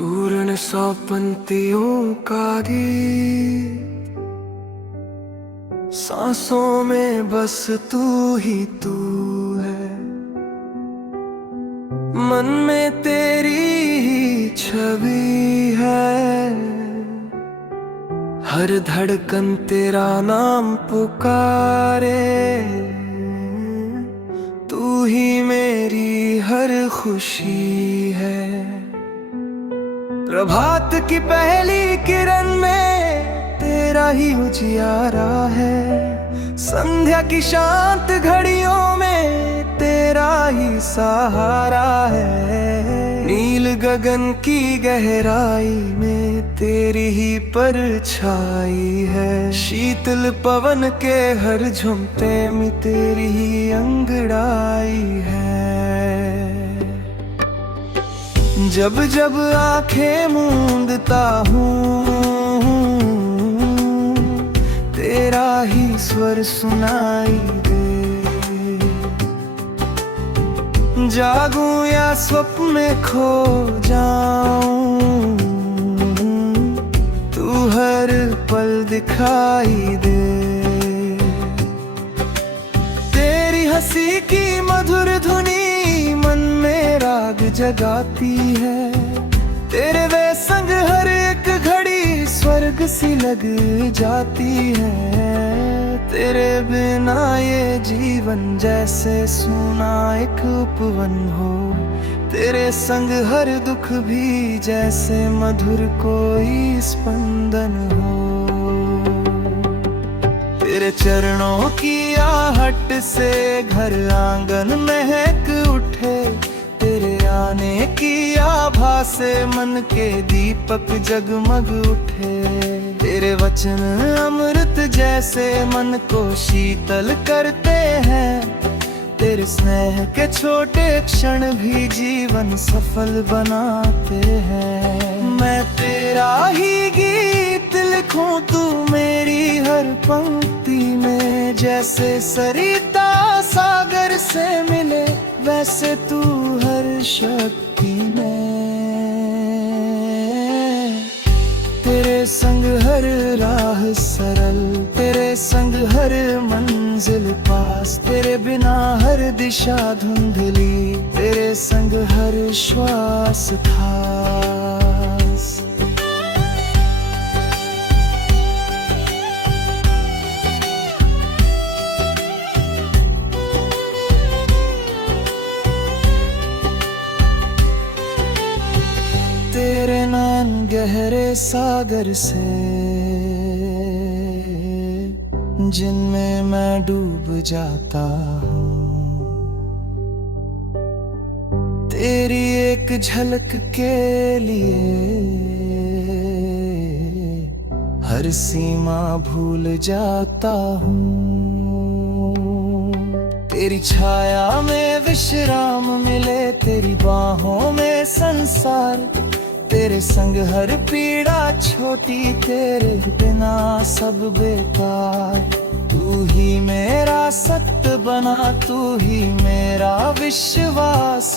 पूर्ण 100 पंक्तियों का गीत, सांसों में बस तू ही तू है। मन में तेरी ही छवि है, हर धड़कन तेरा नाम पुकारे। तू ही मेरी हर खुशी है। प्रभात की पहली किरण में तेरा ही उजियारा है। संध्या की शांत घड़ियों में तेरा ही सहारा है। नील गगन की गहराई में तेरी ही परछाई है। शीतल पवन के हर झुमते में तेरी ही अंगड़ाई है। जब जब आंखें मूंदता हूँ तेरा ही स्वर सुनाई दे। जागूं या स्वप्न में खो जाऊं, तू हर पल दिखाई दे। तेरी हंसी की मधुर धुनी मन में राग जगाती है। तेरे वे संग हर एक घड़ी स्वर्ग सी लग जाती है। तेरे बिना ये जीवन जैसे सूना एक उपवन हो। तेरे संग हर दुख भी जैसे मधुर कोई स्पंदन हो। तेरे चरणों की आहट से घर आंगन महक उठे। तेरे आने की आभा से मन के दीपक जगमग उठे। तेरे वचन अमृत जैसे मन को शीतल करते हैं। तेरे स्नेह के छोटे क्षण भी जीवन सफल बनाते हैं। मैं तेरा ही गीत लिखूं तू मेरी हर पंक्ति में। जैसे सरिता सागर से मिले वैसे तू हर शक्ति में। तेरे संग हर राह सरल, तेरे संग हर मंजिल पास। तेरे बिना हर दिशा धुंधली, तेरे संग हर श्वास खास। तेरे नैन गहरे सागर से जिनमें मैं डूब जाता हूँ। तेरी एक झलक के लिए हर सीमा भूल जाता हूँ। तेरी छाया में विश्राम मिले, तेरी बाहों में संसार। तेरे संग हर पीड़ा छोटी, तेरे बिना सब बेकार। तू ही मेरा सत्य बना, तू ही मेरा विश्वास।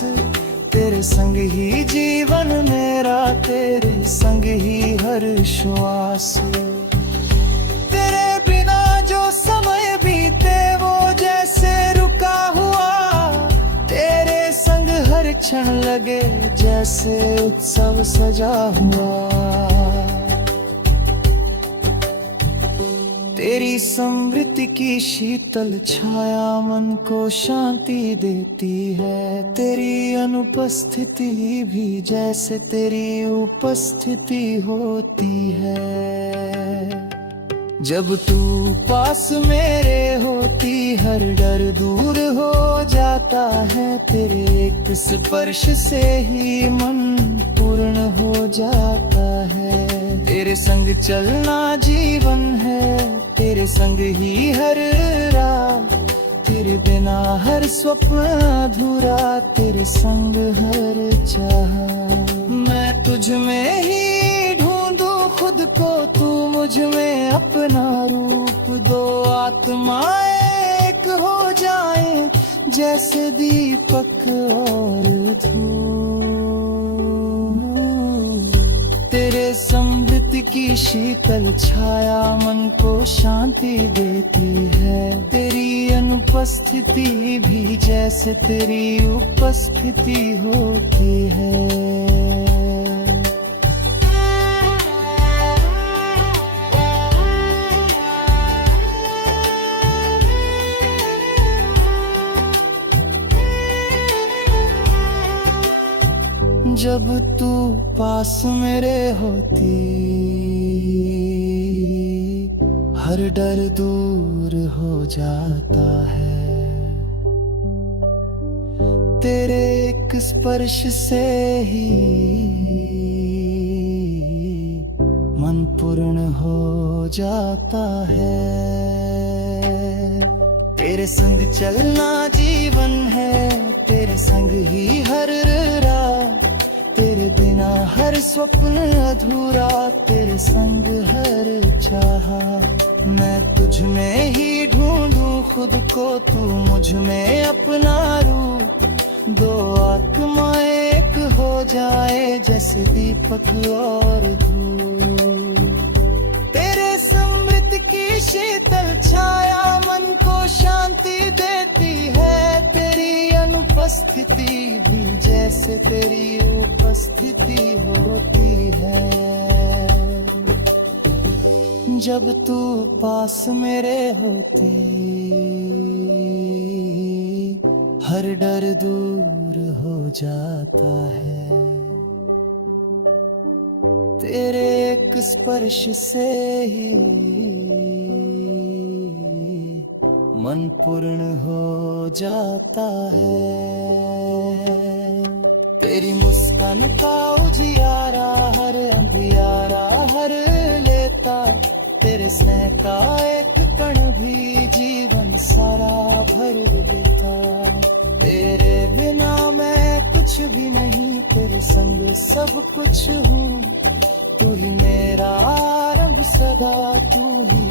तेरे संग ही जीवन मेरा, तेरे संग ही हर श्वास। तेरे बिना जो समय बीते वो जैसे रुका हुआ। तेरे संग हर क्षण लगे जैसे उत्सव सजा हुआ। तेरी समृद्धि की शीतल छाया मन को शांति देती है। तेरी अनुपस्थिति भी जैसे तेरी उपस्थिति होती है। जब तू पास मेरे होती हर डर दूर हो जाता है। तेरे एक स्पर्श से ही मन पूर्ण हो जाता है। तेरे संग चलना जीवन है, तेरे संग ही हर राह। तेरे बिना हर स्वप्न अधूरा, तेरे संग हर चाह। मैं तुझ में ही ढूंढूं खुद को, तू मुझ में अपना रूप दो। आत्माएं एक हो जाएं जैसे दीपक और धूप। समृद्धि की शीतल छाया मन को शांति देती है। तेरी अनुपस्थिति भी जैसे तेरी उपस्थिति होती है। जब तू पास मेरे होती, हर डर दूर हो जाता है। तेरे एक स्पर्श से ही मन पूर्ण हो जाता है। तेरे संग चलना जीवन है, तेरे संग ही हर रात, तेरे बिना हर स्वप्न अधूरा, तेरे संग हर चाहा। मैं तुझ में ही ढूंढूं खुद को, तू मुझ में अपना रूप, दो आत्माएं एक हो जाए जैसे दीपक और धूप। तेरे समृद्धि की शीतल छाया मन को शांति देती है। तेरी अनुपस्थिति भी जैसे तेरी उपस्थिति होती है। जब तू पास मेरे होती, हर डर दूर हो जाता है। तेरे एक स्पर्श से ही मन पूर्ण हो जाता है। तेरी मुस्कान का उजियारा हर अंधियारा हर लेता, तेरे स्नेह का एक कण भी जीवन सारा भर देता। तेरे बिना मैं कुछ भी नहीं, तेरे संग सब कुछ हूँ। तू ही मेरा आरंभ सदा, तू ही